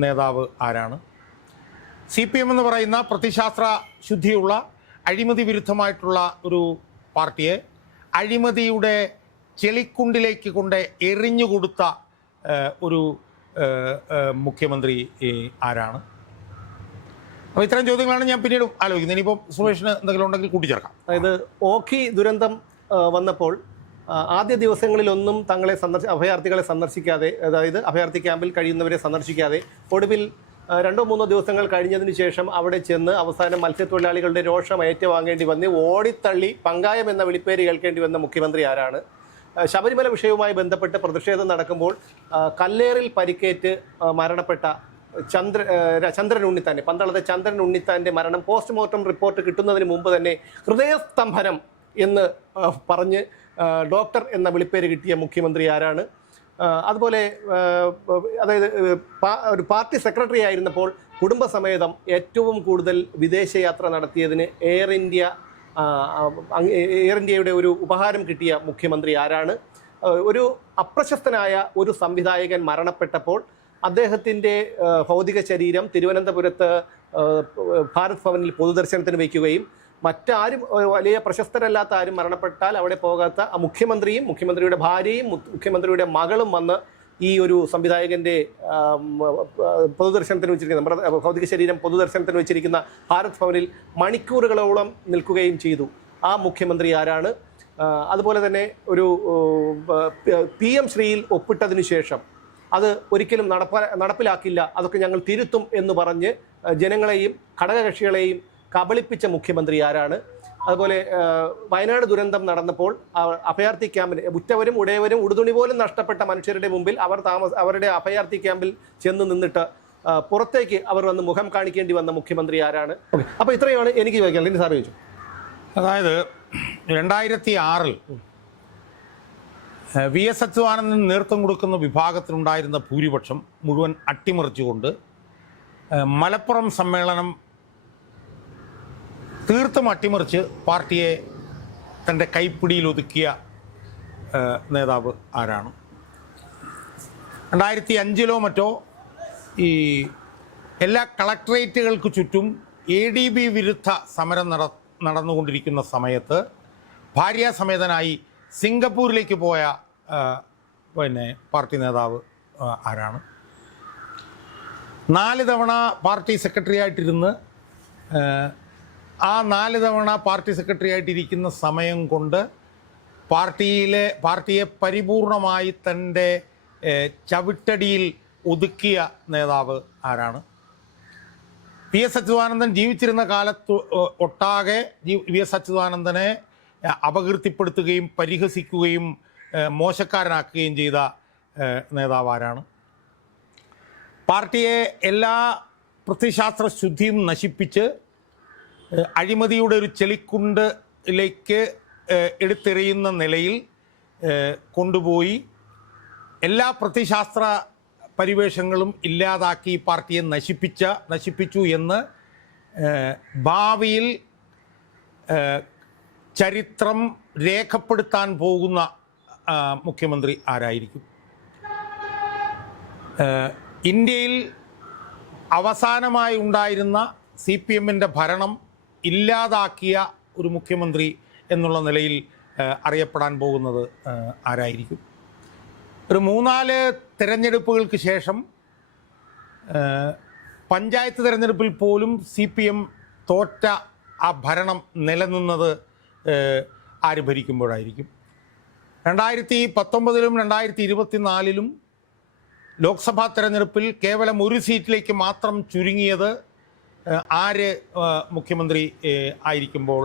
നേതാവ് ആരാണ്. CPM എന്ന് പറയുന്ന പ്രതിശാസ്ത്ര ശുദ്ധിയുള്ള അഴിമതി വിരുദ്ധമായിട്ടുള്ള ഒരു പാർട്ടിയെ അഴിമതിയുടെ ചെളിക്കുണ്ടിലേക്ക് കൊണ്ട് എറിഞ്ഞുകൊടുത്ത ഒരു മുഖ്യമന്ത്രി ആരാണ്. അപ്പോൾ ഇത്തരം ചോദ്യങ്ങളാണ് ഞാൻ പിന്നീട് ആലോചിക്കുന്നത്. ഇനിയിപ്പോൾ സുരേഷിന് എന്തെങ്കിലും ഉണ്ടെങ്കിൽ കൂട്ടിച്ചേർക്കാം. അതായത് ഓഖി ദുരന്തം വന്നപ്പോൾ ആദ്യ ദിവസങ്ങളിലൊന്നും തങ്ങളെ അഭയാർത്ഥികളെ സന്ദർശിക്കാതെ, അതായത് അഭയാർത്ഥി ക്യാമ്പിൽ കഴിയുന്നവരെ സന്ദർശിക്കാതെ, ഒടുവിൽ 2-3 ദിവസങ്ങൾ കഴിഞ്ഞതിന് ശേഷം അവിടെ ചെന്ന് അവസാനം മത്സ്യത്തൊഴിലാളികളുടെ രോഷം ഏറ്റുവാങ്ങേണ്ടി വന്ന് ഓടിത്തള്ളി പങ്കായം എന്ന വിളിപ്പേര് കേൾക്കേണ്ടി വന്ന മുഖ്യമന്ത്രി ആരാണ്. ശബരിമല വിഷയവുമായി ബന്ധപ്പെട്ട് പ്രതിഷേധം നടക്കുമ്പോൾ കല്ലേറിൽ പരിക്കേറ്റ് മരണപ്പെട്ട ചന്ദ്രൻ ഉണ്ണിത്താൻ്റെ, പന്തളത്തെ ചന്ദ്രൻ ഉണ്ണിത്താൻ്റെ മരണം പോസ്റ്റ്മോർട്ടം റിപ്പോർട്ട് കിട്ടുന്നതിന് മുമ്പ് തന്നെ ഹൃദയസ്തംഭനം എന്ന് പറഞ്ഞ് ഡോക്ടർ എന്ന വിളിപ്പേര് കിട്ടിയ മുഖ്യമന്ത്രി ആരാണ്. അതുപോലെ അതായത് ഒരു പാർട്ടി സെക്രട്ടറി ആയിരുന്നപ്പോൾ കുടുംബസമേതം ഏറ്റവും കൂടുതൽ വിദേശയാത്ര നടത്തിയതിന് എയർ ഇന്ത്യയുടെ ഒരു ഉപഹാരം കിട്ടിയ മുഖ്യമന്ത്രി ആരാണ്. ഒരു അപ്രശസ്തനായ ഒരു സംവിധായകൻ മരണപ്പെട്ടപ്പോൾ അദ്ദേഹത്തിൻ്റെ ഭൗതിക ശരീരം തിരുവനന്തപുരത്ത് ഭാരത് ഭവനിൽ പൊതുദർശനത്തിന് വയ്ക്കുകയും മറ്റാരും വലിയ പ്രശസ്തരല്ലാത്ത ആരും മരണപ്പെട്ടാൽ അവിടെ പോകാത്ത മുഖ്യമന്ത്രിയും മുഖ്യമന്ത്രിയുടെ ഭാര്യയും മുഖ്യമന്ത്രിയുടെ മകളും വന്ന് ഈ ഒരു സംവിധായകൻ്റെ പൊതുദർശനത്തിന് വെച്ചിരിക്കുന്ന ഭൗതിക ശരീരം പൊതുദർശനത്തിന് വെച്ചിരിക്കുന്ന ഭാരത് ഭവനിൽ മണിക്കൂറുകളോളം നിൽക്കുകയും ചെയ്തു. ആ മുഖ്യമന്ത്രി ആരാണ്. അതുപോലെ തന്നെ ഒരു PM ശ്രീയിൽ ഒപ്പിട്ടതിനു ശേഷം അത് ഒരിക്കലും നടപ്പിലാക്കില്ല, അതൊക്കെ ഞങ്ങൾ തിരുത്തും എന്ന് പറഞ്ഞ് ജനങ്ങളെയും ഘടകകക്ഷികളെയും കബളിപ്പിച്ച മുഖ്യമന്ത്രി ആരാണ്. അതുപോലെ വയനാട് ദുരന്തം നടന്നപ്പോൾ അഭയാർത്ഥി ക്യാമ്പിൽ ഉറ്റവരും ഉടയവരും ഉടുതുണി പോലും നഷ്ടപ്പെട്ട മനുഷ്യരുടെ മുമ്പിൽ അവരുടെ അഭയാർത്ഥി ക്യാമ്പിൽ ചെന്ന് നിന്നിട്ട് പുറത്തേക്ക് അവർ വന്ന് മുഖം കാണിക്കേണ്ടി വന്ന മുഖ്യമന്ത്രി ആരാണ്. അപ്പോൾ ഇത്രയാണ് എനിക്ക് ചോദിക്കാനുള്ളത്. സാർ ചോദിച്ചു. അതായത് 2006 വി എസ് അച്യുതാനന്ദൻ നേതൃത്വം കൊടുക്കുന്ന വിഭാഗത്തിനുണ്ടായിരുന്ന ഭൂരിപക്ഷം മുഴുവൻ അട്ടിമറിച്ചുകൊണ്ട് മലപ്പുറം സമ്മേളനം തീർത്തും അട്ടിമറിച്ച് പാർട്ടിയെ തൻ്റെ കൈപ്പിടിയിൽ ഒതുക്കിയ നേതാവ് ആരാണ്? 2005 മറ്റോ ഈ എല്ലാ കളക്ടറേറ്റുകൾക്ക് ചുറ്റും ADB വിരുദ്ധ സമരം നടന്നുകൊണ്ടിരിക്കുന്ന സമയത്ത് ഭാര്യാസമേതനായി സിംഗപ്പൂരിലേക്ക് പോയ പാർട്ടി നേതാവ് ആരാണ്? 4 തവണ പാർട്ടി സെക്രട്ടറി ആയിട്ടിരുന്ന് ആ 4 തവണ പാർട്ടി സെക്രട്ടറി ആയിട്ടിരിക്കുന്ന സമയം കൊണ്ട് പാർട്ടിയെ പരിപൂർണമായി തൻ്റെ ചവിട്ടടിയിൽ ഒതുക്കിയ നേതാവ് ആരാണ്? വി എസ് അച്യുതാനന്ദൻ ജീവിച്ചിരുന്ന കാലത്ത് ഒട്ടാകെ വി എസ് അച്യുതാനന്ദനെ അപകീർത്തിപ്പെടുത്തുകയും പരിഹസിക്കുകയും മോശക്കാരനാക്കുകയും ചെയ്ത നേതാവ് ആരാണ്? പാർട്ടിയെ എല്ലാ പ്രത്യയശാസ്ത്ര ശുദ്ധിയും നശിപ്പിച്ച് അഴിമതിയുടെ ഒരു ചെളിക്കുണ്ടിലേക്ക് എടുത്തെറിയുന്ന നിലയിൽ കൊണ്ടുപോയി എല്ലാ പ്രത്യയശാസ്ത്ര പരിവേഷങ്ങളും ഇല്ലാതാക്കി പാർട്ടിയെ നശിപ്പിച്ചു എന്ന് ഭാവിയിൽ ചരിത്രം രേഖപ്പെടുത്താൻ പോകുന്ന മുഖ്യമന്ത്രി ആരായിരിക്കും? ഇന്ത്യയിൽ അവസാനമായി ഉണ്ടായിരുന്ന CPM-ൻ്റെ ഭരണം ഇല്ലാതാക്കിയ ഒരു മുഖ്യമന്ത്രി എന്നുള്ള നിലയിൽ അറിയപ്പെടാൻ പോകുന്നത് ആരായിരിക്കും? ഒരു 3-4 തിരഞ്ഞെടുപ്പുകൾക്ക് ശേഷം പഞ്ചായത്ത് തിരഞ്ഞെടുപ്പിൽ പോലും CPM തോറ്റ ആ ഭരണം നിലനിന്നത് ആര് ഭരിക്കുമ്പോഴായിരിക്കും? 2019-ലും 2024-ലും ലോക്സഭാ തെരഞ്ഞെടുപ്പിൽ കേവലം ഒരു സീറ്റിലേക്ക് മാത്രം ചുരുങ്ങിയത് ആര് മുഖ്യമന്ത്രി ആയിരിക്കുമ്പോൾ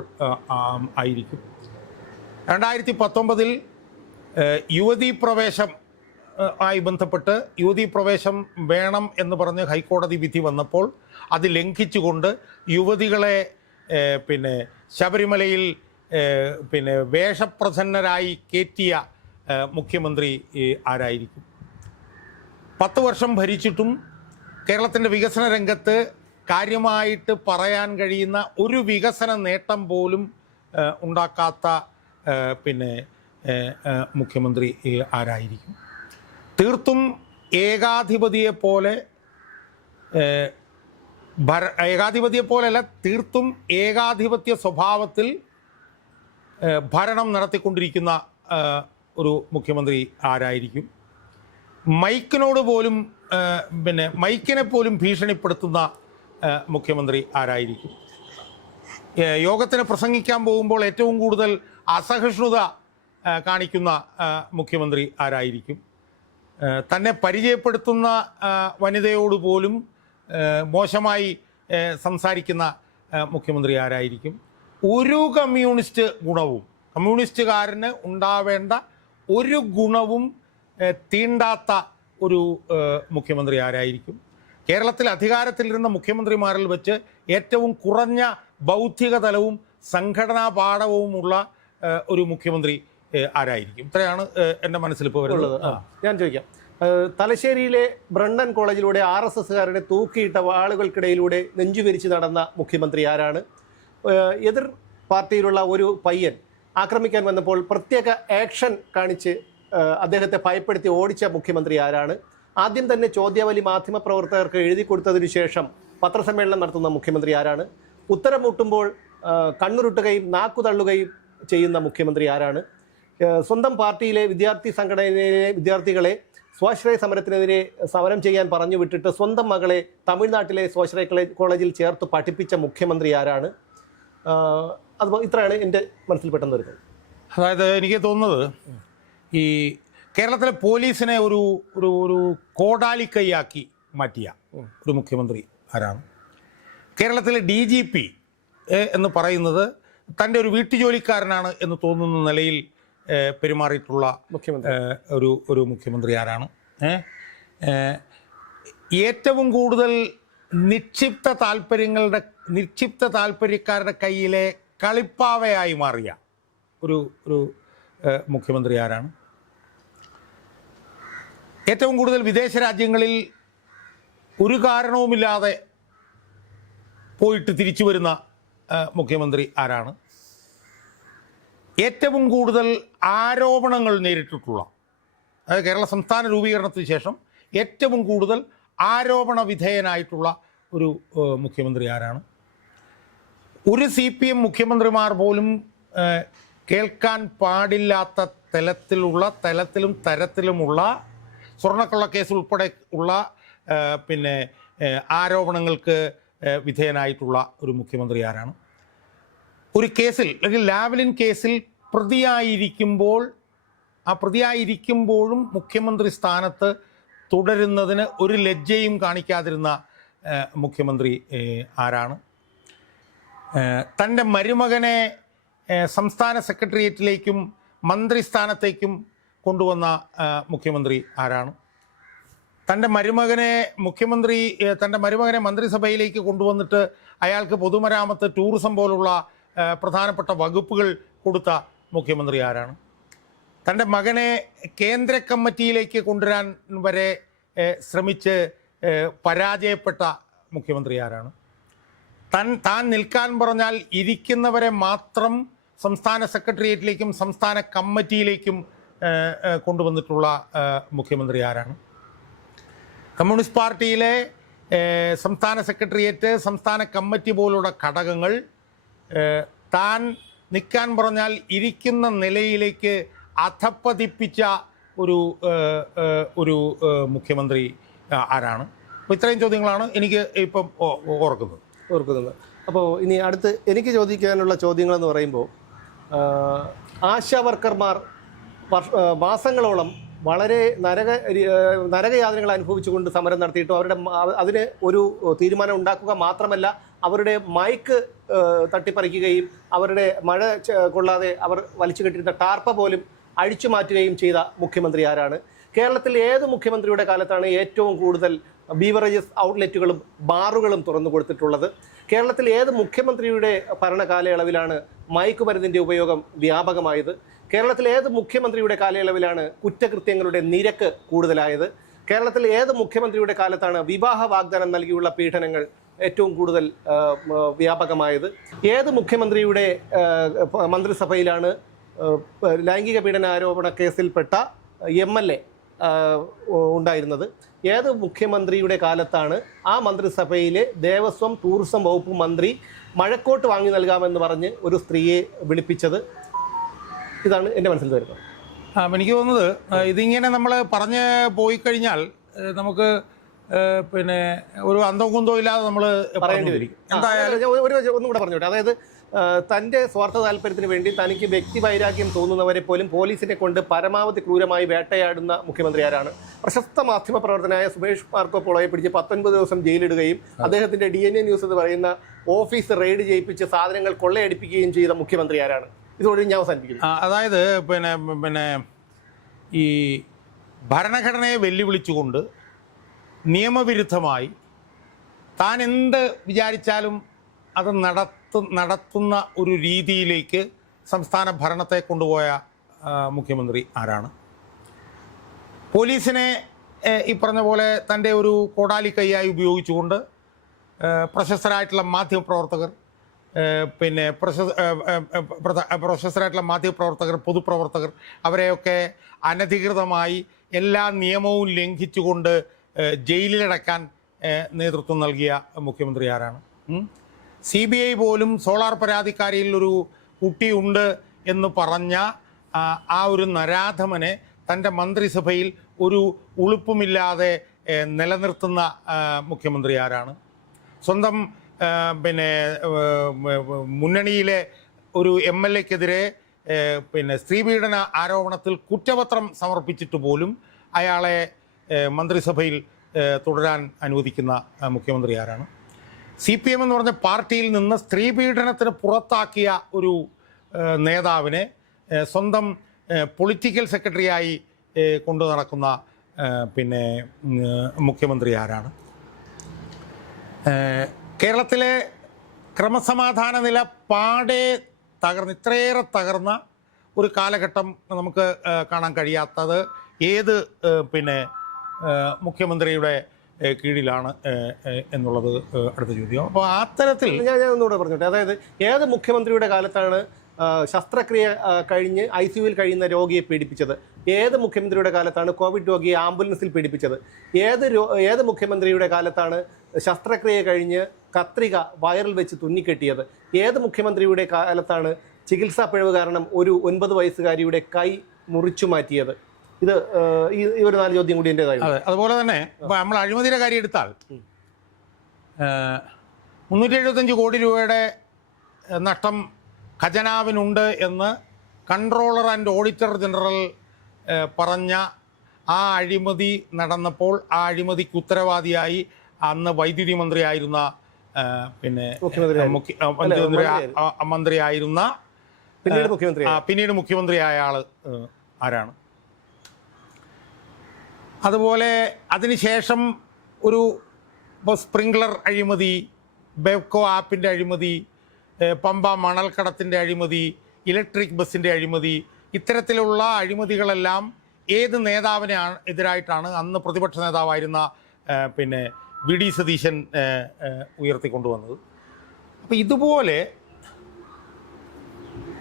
ആയിരിക്കും? 2019-ൽ യുവതീ പ്രവേശം ആയി ബന്ധപ്പെട്ട് യുവതീ പ്രവേശം വേണം എന്ന് പറഞ്ഞ് ഹൈക്കോടതി വിധി വന്നപ്പോൾ അത് ലംഘിച്ചുകൊണ്ട് യുവതികളെ ശബരിമലയിൽ വേഷപ്രസന്നരായി കയറ്റിയ മുഖ്യമന്ത്രി ആരായിരിക്കും? 10 വർഷം ഭരിച്ചിട്ടും കേരളത്തിൻ്റെ വികസന രംഗത്ത് കാര്യമായിട്ട് പറയാൻ കഴിയുന്ന ഒരു വികസന നേട്ടം പോലും ഉണ്ടാക്കാത്ത മുഖ്യമന്ത്രി ആരായിരിക്കും? തീർത്തും ഏകാധിപതിയെപ്പോലല്ല, തീർത്തും ഏകാധിപത്യ സ്വഭാവത്തിൽ ഭരണം നടത്തിക്കൊണ്ടിരിക്കുന്ന ഒരു മുഖ്യമന്ത്രി ആരായിരിക്കും? മൈക്കിനോട് പോലും മൈക്കിനെ പോലും ഭീഷണിപ്പെടുത്തുന്ന മുഖ്യമന്ത്രി ആരായിരിക്കും? യോഗത്തിന് പ്രസംഗിക്കാൻ പോകുമ്പോൾ ഏറ്റവും കൂടുതൽ അസഹിഷ്ണുത കാണിക്കുന്ന മുഖ്യമന്ത്രി ആരായിരിക്കും? തന്നെ പരിചയപ്പെടുത്തുന്ന വനിതയോട് പോലും മോശമായി സംസാരിക്കുന്ന മുഖ്യമന്ത്രി ആരായിരിക്കും? ഒരു കമ്മ്യൂണിസ്റ്റുകാരന് ഉണ്ടാവേണ്ട ഒരു ഗുണവും തീണ്ടാത്ത ഒരു മുഖ്യമന്ത്രി ആരായിരിക്കും? കേരളത്തിൽ അധികാരത്തിലിരുന്ന മുഖ്യമന്ത്രിമാരിൽ വെച്ച് ഏറ്റവും കുറഞ്ഞ ബൗദ്ധിക തലവും സംഘടനാ പാഠവുമുള്ള ഒരു മുഖ്യമന്ത്രി ആരായിരിക്കും? ഇത്രയാണ് എൻ്റെ മനസ്സിൽ ഇപ്പോൾ വരുന്നത്. ഞാൻ ചോദിക്കാം, തലശ്ശേരിയിലെ ബ്രണ്ടൻ കോളേജിലൂടെ RSSകാരുടെ തൂക്കിയിട്ട ആളുകൾക്കിടയിലൂടെ നെഞ്ചുവിരിച്ച് നടന്ന മുഖ്യമന്ത്രി ആരാണ്? എതിർ പാർട്ടിയിലുള്ള ഒരു പയ്യൻ ആക്രമിക്കാൻ വന്നപ്പോൾ പ്രത്യേക ആക്ഷൻ കാണിച്ച് അദ്ദേഹത്തെ ഭയപ്പെടുത്തി ഓടിച്ച മുഖ്യമന്ത്രി ആരാണ്? ആദ്യം തന്നെ ചോദ്യാവലി മാധ്യമപ്രവർത്തകർക്ക് എഴുതി കൊടുത്തതിനു ശേഷം പത്രസമ്മേളനം നടത്തുന്ന മുഖ്യമന്ത്രി ആരാണ്? ഉത്തരം മുട്ടുമ്പോൾ കണ്ണുരുട്ടുകയും നാക്കുതള്ളുകയും ചെയ്യുന്ന മുഖ്യമന്ത്രി ആരാണ്? സ്വന്തം പാർട്ടിയിലെ വിദ്യാർത്ഥി സംഘടനയിലെ വിദ്യാർത്ഥികളെ സ്വാശ്രയ സമരത്തിനെതിരെ സമരം ചെയ്യാൻ പറഞ്ഞു വിട്ടിട്ട് സ്വന്തം മകളെ തമിഴ്നാട്ടിലെ സ്വാശ്രയ കോളേജിൽ ചേർത്ത് പഠിപ്പിച്ച മുഖ്യമന്ത്രി ആരാണ്? അതുപോലെ ഇത്രയാണ് എൻ്റെ മനസ്സിൽ പെട്ടെന്ന് വരുന്നത്. അതായത് എനിക്ക് തോന്നുന്നത് ഈ കേരളത്തിലെ പോലീസിനെ ഒരു ഒരു ഒരു കോടാലിക്കൈയാക്കി മാറ്റിയ ഒരു മുഖ്യമന്ത്രി ആരാണ്? കേരളത്തിലെ DGP എന്ന് പറയുന്നത് തൻ്റെ ഒരു വീട്ടുജോലിക്കാരനാണ് എന്ന് തോന്നുന്ന നിലയിൽ പെരുമാറിയിട്ടുള്ള ഒരു മുഖ്യമന്ത്രി ആരാണ്? ഏറ്റവും കൂടുതൽ നിക്ഷിപ്ത താല്പര്യക്കാരുടെ കയ്യിലെ കളിപ്പാവയായി മാറിയ ഒരു ഒരു മുഖ്യമന്ത്രി ആരാണ്? ഏറ്റവും കൂടുതൽ വിദേശ രാജ്യങ്ങളിൽ ഒരു കാരണവുമില്ലാതെ പോയിട്ട് തിരിച്ചു വരുന്ന മുഖ്യമന്ത്രി ആരാണ്? ഏറ്റവും കൂടുതൽ ആരോപണങ്ങൾ നേരിട്ടിട്ടുള്ള, അതായത് കേരള സംസ്ഥാന രൂപീകരണത്തിന് ശേഷം ഏറ്റവും കൂടുതൽ ആരോപണ വിധേയനായിട്ടുള്ള ഒരു മുഖ്യമന്ത്രി ആരാണ്? ഒരു CPM മുഖ്യമന്ത്രിമാർ പോലും കേൾക്കാൻ പാടില്ലാത്ത തരത്തിലുമുള്ള സ്വർണ്ണക്കള്ള കേസ് ഉൾപ്പെടെ ഉള്ള ആരോപണങ്ങൾക്ക് വിധേയനായിട്ടുള്ള ഒരു മുഖ്യമന്ത്രി ആരാണ്? ഒരു കേസിൽ, അല്ലെങ്കിൽ ലാവ്ലിൻ കേസിൽ പ്രതിയായിരിക്കുമ്പോഴും മുഖ്യമന്ത്രി സ്ഥാനത്ത് തുടരുന്നതിന് ഒരു ലജ്ജയും കാണിക്കാതിരുന്ന മുഖ്യമന്ത്രി ആരാണ്? തൻ്റെ മരുമകനെ സംസ്ഥാന സെക്രട്ടേറിയറ്റിലേക്കും മന്ത്രിസ്ഥാനത്തേക്കും കൊണ്ടുവന്ന മുഖ്യമന്ത്രി ആരാണ്? തൻ്റെ മരുമകനെ മന്ത്രിസഭയിലേക്ക് കൊണ്ടുവന്നിട്ട് അയാൾക്ക് പൊതുമരാമത്ത്, ടൂറിസം പോലുള്ള പ്രധാനപ്പെട്ട വകുപ്പുകൾ കൊടുത്ത മുഖ്യമന്ത്രി ആരാണ്? തൻ്റെ മകനെ കേന്ദ്ര കമ്മിറ്റിയിലേക്ക് കൊണ്ടുവരാൻ വരെ ശ്രമിച്ച് പരാജയപ്പെട്ട മുഖ്യമന്ത്രി ആരാണ്? താൻ നിൽക്കാൻ പറഞ്ഞാൽ ഇരിക്കുന്നവരെ മാത്രം സംസ്ഥാന സെക്രട്ടേറിയറ്റിലേക്കും സംസ്ഥാന കമ്മിറ്റിയിലേക്കും കൊണ്ടുവന്നിട്ടുള്ള മുഖ്യമന്ത്രി ആരാണ്? കമ്മ്യൂണിസ്റ്റ് പാർട്ടിയിലെ സംസ്ഥാന സെക്രട്ടേറിയറ്റ്, സംസ്ഥാന കമ്മിറ്റി പോലുള്ള ഘടകങ്ങൾ താൻ നിൽക്കാൻ പറഞ്ഞാൽ ഇരിക്കുന്ന നിലയിലേക്ക് അധപ്പതിപ്പിച്ച ഒരു മുഖ്യമന്ത്രി ആരാണ്? അപ്പോൾ ഇത്രയും ചോദ്യങ്ങളാണ് എനിക്ക് ഇപ്പം ഓർക്കുന്നത്. അപ്പോൾ ഇനി അടുത്ത് എനിക്ക് ചോദിക്കാനുള്ള ചോദ്യങ്ങളെന്ന് പറയുമ്പോൾ, ആശാ വർക്കർമാർ മാസങ്ങളോളം വളരെ നരകയാതനകൾ അനുഭവിച്ചുകൊണ്ട് സമരം നടത്തിയിട്ടും അതിന് ഒരു തീരുമാനം ഉണ്ടാക്കുക മാത്രമല്ല, അവരുടെ മൈക്ക് തട്ടിപ്പറിക്കുകയും അവരുടെ മഴ കൊള്ളാതെ അവർ വലിച്ചു കെട്ടിയിരുന്ന ടാർപ്പ പോലും അഴിച്ചു മാറ്റുകയും ചെയ്ത മുഖ്യമന്ത്രി ആരാണ്? കേരളത്തിൽ ഏത് മുഖ്യമന്ത്രിയുടെ കാലത്താണ് ഏറ്റവും കൂടുതൽ ബീവറേജസ് ഔട്ട്ലെറ്റുകളും ബാറുകളും തുറന്നു കൊടുത്തിട്ടുള്ളത്? കേരളത്തിൽ ഏത് മുഖ്യമന്ത്രിയുടെ ഭരണകാലയളവിലാണ് മയക്കുമരുന്നിൻ്റെ ഉപയോഗം വ്യാപകമായത്? കേരളത്തിൽ ഏത് മുഖ്യമന്ത്രിയുടെ കാലയളവിലാണ് കുറ്റകൃത്യങ്ങളുടെ നിരക്ക് കൂടുതലായത്? കേരളത്തിൽ ഏത് മുഖ്യമന്ത്രിയുടെ കാലത്താണ് വിവാഹ വാഗ്ദാനം നൽകിയുള്ള പീഡനങ്ങൾ ഏറ്റവും കൂടുതൽ വ്യാപകമായത്? ഏത് മുഖ്യമന്ത്രിയുടെ മന്ത്രിസഭയിലാണ് ലൈംഗിക പീഡന ആരോപണ കേസിൽപ്പെട്ട MLA ഉണ്ടായിരുന്നത്? ഏത് മുഖ്യമന്ത്രിയുടെ കാലത്താണ് ആ മന്ത്രിസഭയിലെ ദേവസ്വം ടൂറിസം വകുപ്പ് മന്ത്രി മഴക്കോട്ട് വാങ്ങി നൽകാമെന്ന് പറഞ്ഞ് ഒരു സ്ത്രീയെ വിളിപ്പിച്ചത്? ഇതാണ് എൻ്റെ മനസ്സിൽ വരുന്നത്. എനിക്ക് തോന്നുന്നത് ഇതിങ്ങനെ നമ്മൾ പറഞ്ഞ് പോയി കഴിഞ്ഞാൽ നമുക്ക് ഒരു അന്തവും കുന്തവും ഇല്ലാതെ നമ്മൾ പറയേണ്ടി വരും. എന്തായാലും ഒന്നും കൂടെ പറഞ്ഞോട്ടെ. അതായത് തൻ്റെ സ്വാർത്ഥ താല്പര്യത്തിന് വേണ്ടി തനിക്ക് വ്യക്തി വൈരാഗ്യം തോന്നുന്നവരെ പോലും പോലീസിനെ കൊണ്ട് പരമാവധി ക്രൂരമായി വേട്ടയാടുന്ന മുഖ്യമന്ത്രി ആരാണ്? പ്രശസ്ത മാധ്യമ പ്രവർത്തനായ സുബേഷ് മാർക്കോ പോളോയെ പിടിച്ച് 19 ദിവസം ജയിലിടുകയും അദ്ദേഹത്തിൻ്റെ DNA ന്യൂസ് എന്ന് പറയുന്ന ഓഫീസ് റെയ്ഡ് ചെയ്യിപ്പിച്ച് സാധനങ്ങൾ കൊള്ളയടിപ്പിക്കുകയും ചെയ്ത മുഖ്യമന്ത്രി ആരാണ്? ഇതോടെ ഞാൻ അവസാനിപ്പിക്കുന്നു. അതായത് ഈ ഭരണഘടനയെ വെല്ലുവിളിച്ചുകൊണ്ട് നിയമവിരുദ്ധമായി താൻ എന്ത് വിചാരിച്ചാലും അത് നടത്തുന്ന ഒരു രീതിയിലേക്ക് സംസ്ഥാന ഭരണത്തെ കൊണ്ടുപോയ മുഖ്യമന്ത്രി ആരാണ്? പോലീസിനെ ഈ പറഞ്ഞ പോലെ തൻ്റെ ഒരു കോടാലി കൈയായി ഉപയോഗിച്ചുകൊണ്ട് പ്രശസ്തരായിട്ടുള്ള മാധ്യമപ്രവർത്തകർ, പൊതുപ്രവർത്തകർ, അവരെയൊക്കെ അനധികൃതമായി എല്ലാ നിയമവും ലംഘിച്ചുകൊണ്ട് ജയിലിലടക്കാൻ നേതൃത്വം നൽകിയ മുഖ്യമന്ത്രി ആരാണ്? CBI പോലും സോളാർ പരാതിക്കാരിയിൽ ഒരു കുട്ടിയുണ്ട് എന്ന് പറഞ്ഞ ആ ഒരു നരാധമനെ തൻ്റെ മന്ത്രിസഭയിൽ ഒരു ഉളുപ്പുമില്ലാതെ നിലനിർത്തുന്ന മുഖ്യമന്ത്രി ആരാണ്? സ്വന്തം മുന്നണിയിലെ ഒരു MLAക്കെതിരെ സ്ത്രീപീഡന ആരോപണത്തിൽ കുറ്റപത്രം സമർപ്പിച്ചിട്ട് പോലും അയാളെ മന്ത്രിസഭയിൽ തുടരാൻ അനുവദിക്കുന്ന മുഖ്യമന്ത്രി ആരാണ്? CPM എന്ന് പറഞ്ഞ പാർട്ടിയിൽ നിന്ന് സ്ത്രീപീഡനത്തിന് പുറത്താക്കിയ ഒരു നേതാവിനെ സ്വന്തം പൊളിറ്റിക്കൽ സെക്രട്ടറിയായി കൊണ്ടു നടക്കുന്ന മുഖ്യമന്ത്രി ആരാണ്? കേരളത്തിലെ ക്രമസമാധാന നില പാടെ ഇത്രയേറെ തകർന്ന ഒരു കാലഘട്ടം നമുക്ക് കാണാൻ കഴിയാത്തത് ഏത് പിന്നെ മുഖ്യമന്ത്രിയുടെ കീഴിലാണ് എന്നുള്ളത് അടുത്ത ചോദ്യം. അപ്പോൾ അത്തരത്തിൽ ഞാൻ ഒന്നുകൂടെ പറഞ്ഞോട്ടെ, അതായത് ഏത് മുഖ്യമന്ത്രിയുടെ കാലത്താണ് ശസ്ത്രക്രിയ കഴിഞ്ഞ് ICUവിൽ കഴിയുന്ന രോഗിയെ പീഡിപ്പിച്ചത്? ഏത് മുഖ്യമന്ത്രിയുടെ കാലത്താണ് കോവിഡ് രോഗിയെ ആംബുലൻസിൽ പീഡിപ്പിച്ചത്? ഏത് മുഖ്യമന്ത്രിയുടെ കാലത്താണ് ശസ്ത്രക്രിയ കഴിഞ്ഞ് കത്രിക വയറിൽ വെച്ച് തുന്നിക്കെട്ടിയത്? ഏത് മുഖ്യമന്ത്രിയുടെ കാലത്താണ് ചികിത്സാ പിഴവ് കാരണം ഒരു 9 വയസ്സുകാരിയുടെ കൈ മുറിച്ചു മാറ്റിയത്? ഇത് ഈ ഒരു 4 ചോദ്യം കൂടി എൻ്റെതായി. അതെ, അതുപോലെ തന്നെ ഇപ്പോൾ നമ്മൾ അഴിമതിയുടെ കാര്യം എടുത്താൽ 375 കോടി രൂപയുടെ നഷ്ടം ഖജനാവിനുണ്ട് എന്ന് കൺട്രോളർ ആൻഡ് ഓഡിറ്റർ ജനറൽ പറഞ്ഞ ആ അഴിമതി നടന്നപ്പോൾ ആ അഴിമതിക്ക് ഉത്തരവാദിയായി അന്ന് വൈദ്യുതി മന്ത്രിയായിരുന്ന പിന്നെ മന്ത്രിയായിരുന്ന പിന്നീട് മുഖ്യമന്ത്രിയായ ആൾ ആരാണ്? അതുപോലെ അതിനുശേഷം ഒരു സ്പ്രിംഗ്ലർ അഴിമതി, ബെവ്കോ ആപ്പിൻ്റെ അഴിമതി, പമ്പ മണൽക്കടത്തിൻ്റെ അഴിമതി, ഇലക്ട്രിക് ബസ്സിൻ്റെ അഴിമതി, ഇത്തരത്തിലുള്ള അഴിമതികളെല്ലാം ഏത് നേതാവിനെ എതിരായിട്ടാണ് അന്ന് പ്രതിപക്ഷ നേതാവായിരുന്ന പിന്നെ VD സതീശൻ ഉയർത്തിക്കൊണ്ടുവന്നത്. അപ്പോൾ ഇതുപോലെ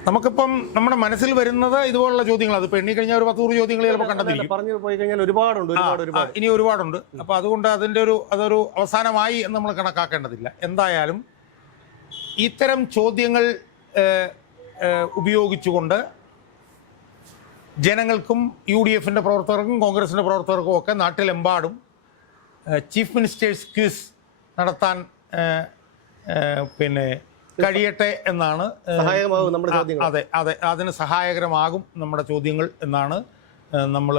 നമുക്കിപ്പം നമ്മുടെ മനസ്സിൽ വരുന്നത് ഇതുപോലുള്ള ചോദ്യങ്ങൾ, അതിപ്പോൾ എണ്ണിക്കഴിഞ്ഞാൽ ഒരു 10-100 ചോദ്യങ്ങൾ ചിലപ്പോൾ കണ്ടെത്തിയിരിക്കും. പറഞ്ഞു പോയി കഴിഞ്ഞാൽ ഒരുപാടുണ്ട്. ഇനി ഒരുപാടുണ്ട്. അപ്പോൾ അതുകൊണ്ട് അതൊരു അവസാനമായി എന്ന് നമ്മൾ കണക്കാക്കേണ്ടതില്ല. എന്തായാലും ഇത്തരം ചോദ്യങ്ങൾ ഉപയോഗിച്ചുകൊണ്ട് ജനങ്ങൾക്കും UDFൻ്റെ പ്രവർത്തകർക്കും കോൺഗ്രസിൻ്റെ പ്രവർത്തകർക്കും ഒക്കെ നാട്ടിലെമ്പാടും ചീഫ് മിനിസ്റ്റേഴ്സ് ക്വിസ് നടത്താൻ പിന്നെ കഴിയട്ടെ എന്നാണ്. അതെ, അതിന് സഹായകരമാകും നമ്മുടെ ചോദ്യങ്ങൾ എന്നാണ് നമ്മൾ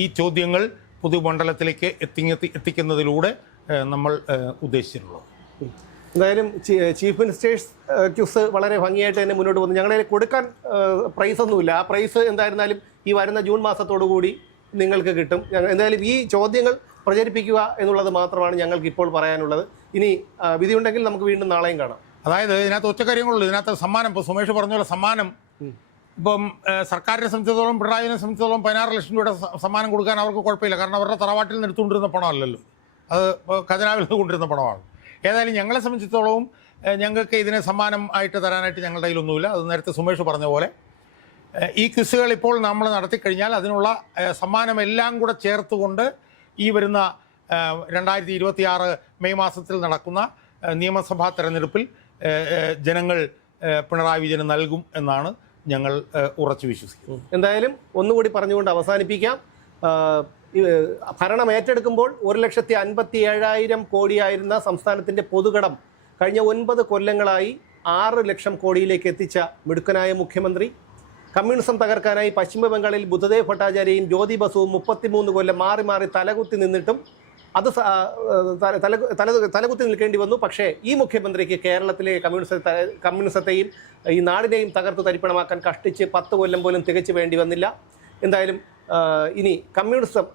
ഈ ചോദ്യങ്ങൾ പൊതുമണ്ഡലത്തിലേക്ക് എത്തിക്കുന്നതിലൂടെ നമ്മൾ ഉദ്ദേശിച്ചിട്ടുള്ളത്. എന്തായാലും ചീഫ് മിനിസ്റ്റേഴ്സ് ക്യൂസ് വളരെ ഭംഗിയായിട്ട് തന്നെ മുന്നോട്ട് പോകുന്നു. ഞങ്ങളെ കൊടുക്കാൻ പ്രൈസ് ഒന്നുമില്ല. ആ പ്രൈസ് എന്തായിരുന്നാലും ഈ വരുന്ന ജൂൺ മാസത്തോടു കൂടി നിങ്ങൾക്ക് കിട്ടും. എന്തായാലും ഈ ചോദ്യങ്ങൾ പ്രചരിപ്പിക്കുക എന്നുള്ളത് മാത്രമാണ് ഞങ്ങൾക്ക് ഇപ്പോൾ പറയാനുള്ളത്. ഇനി വിധിയുണ്ടെങ്കിൽ നമുക്ക് വീണ്ടും നാളെയും കാണാം. അതായത് ഇതിനകത്ത് ഒറ്റ കാര്യങ്ങളുള്ളൂ. ഇതിനകത്ത് സമ്മാനം, ഇപ്പോൾ സുമേഷ് പറഞ്ഞ പോലെ സമ്മാനം ഇപ്പം സർക്കാരിനെ സംബന്ധിച്ചിടത്തോളം, പിണറായിനെ സംബന്ധിച്ചിടത്തോളം 16 ലക്ഷം രൂപയുടെ സമ്മാനം കൊടുക്കാൻ അവർക്ക് കുഴപ്പമില്ല. കാരണം അവരുടെ തറവാട്ടിൽ നിന്ന് എടുത്തുകൊണ്ടിരുന്ന പണമല്ലല്ലോ, അത് ഖജനാവിൽ നിന്ന് കൊണ്ടിരുന്ന പണമാണ്. ഏതായാലും ഞങ്ങളെ സംബന്ധിച്ചിടത്തോളം ഞങ്ങൾക്ക് ഇതിനെ സമ്മാനം ആയിട്ട് തരാനായിട്ട് ഞങ്ങളുടെ കയ്യിലൊന്നുമില്ല. അത് നേരത്തെ സുമേഷ് പറഞ്ഞ പോലെ ഈ ക്വിസുകൾ ഇപ്പോൾ നമ്മൾ നടത്തിക്കഴിഞ്ഞാൽ അതിനുള്ള സമ്മാനമെല്ലാം കൂടെ ചേർത്തുകൊണ്ട് ഈ വരുന്ന 2026 മെയ് മാസത്തിൽ നടക്കുന്ന നിയമസഭാ തെരഞ്ഞെടുപ്പിൽ ജനങ്ങൾ പിണറായി വിജയന് നൽകും എന്നാണ് ഞങ്ങൾ ഉറച്ചു വിശ്വസിക്കുന്നത്. എന്തായാലും ഒന്നുകൂടി പറഞ്ഞുകൊണ്ട് അവസാനിപ്പിക്കാം. ഭരണം ഏറ്റെടുക്കുമ്പോൾ 1,57,000 കോടിയായിരുന്ന സംസ്ഥാനത്തിൻ്റെ പൊതുകടം കഴിഞ്ഞ 9 കൊല്ലങ്ങളായി 6 ലക്ഷം കോടിയിലേക്ക് എത്തിച്ച മിടുക്കനായ മുഖ്യമന്ത്രി, കമ്മ്യൂണിസം തകർക്കാനായി പശ്ചിമ ബംഗാളിൽ ബുദ്ധദേവ് ഭട്ടാചാര്യയും ജ്യോതി ബസുവും 33 കൊല്ലം മാറി മാറി തലകുത്തി നിന്നിട്ടും അത് തലകുത്തി നിൽക്കേണ്ടി വന്നു. പക്ഷേ ഈ മുഖ്യമന്ത്രിക്ക് കേരളത്തിലെ കമ്മ്യൂണിസത്തെയും ഈ നാടിനെയും തകർത്ത് തരിപ്പണമാക്കാൻ കഷ്ടിച്ച് 10 കൊല്ലം പോലും തികച്ചു വേണ്ടി വന്നില്ല. എന്തായാലും ഇനി കമ്മ്യൂണിസം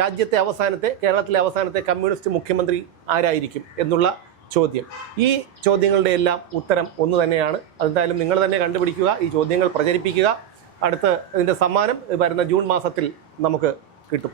രാജ്യത്തിലെ അവസാനത്തെ കമ്മ്യൂണിസ്റ്റ് മുഖ്യമന്ത്രി ആരായിരിക്കും എന്നുള്ള ചോദ്യം, ഈ ചോദ്യങ്ങളുടെ എല്ലാം ഉത്തരം ഒന്ന് തന്നെയാണ്. അതെന്തായാലും നിങ്ങൾ തന്നെ കണ്ടുപിടിക്കുക, ഈ ചോദ്യങ്ങൾ പ്രചരിപ്പിക്കുക. ഇതിൻ്റെ സമ്മാനം വരുന്ന ജൂൺ മാസത്തിൽ നമുക്ക് കിട്ടും.